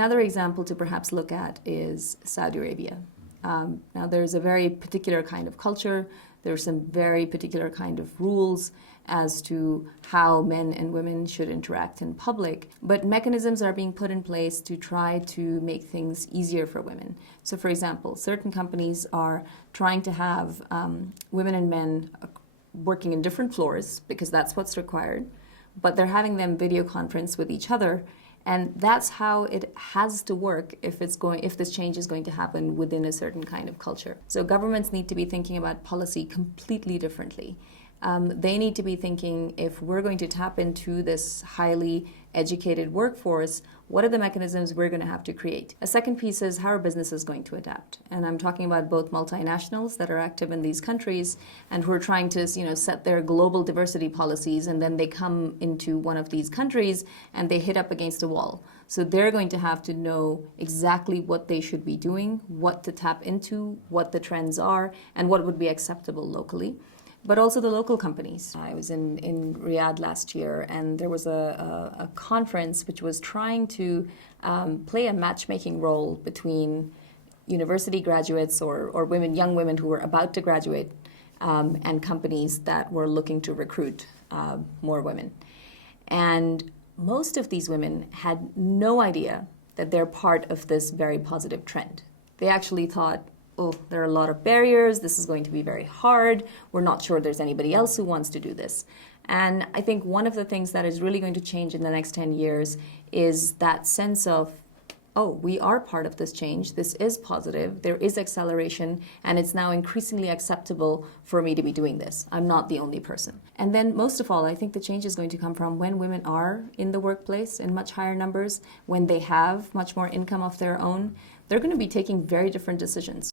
Another example to perhaps look at is Saudi Arabia. Now there's a very particular kind of culture, there's some very particular kind of rules as to how men and women should interact in public, but mechanisms are being put in place to try to make things easier for women. So for example, certain companies are trying to have women and men working in different floors because that's what's required, but they're having them video conference with each other. And that's how it has to work if this change is going to happen within a certain kind of culture. So governments need to be thinking about policy completely differently. They need to be thinking, if we're going to tap into this highly educated workforce, what are the mechanisms we're going to have to create? A second piece is, how are businesses going to adapt? And I'm talking about both multinationals that are active in these countries and who are trying to, set their global diversity policies, and then they come into one of these countries and they hit up against a wall. So they're going to have to know exactly what they should be doing, what to tap into, what the trends are, and what would be acceptable locally. But also the local companies. I was in Riyadh last year, and there was a conference which was trying to play a matchmaking role between university graduates or young women who were about to graduate and companies that were looking to recruit more women. And most of these women had no idea that they're part of this very positive trend. They actually thought, oh, there are a lot of barriers, this is going to be very hard, we're not sure there's anybody else who wants to do this. And I think one of the things that is really going to change in the next 10 years is that sense of, oh, we are part of this change, this is positive, there is acceleration, and it's now increasingly acceptable for me to be doing this. I'm not the only person. And then most of all, I think the change is going to come from when women are in the workplace in much higher numbers, when they have much more income of their own, they're going to be taking very different decisions.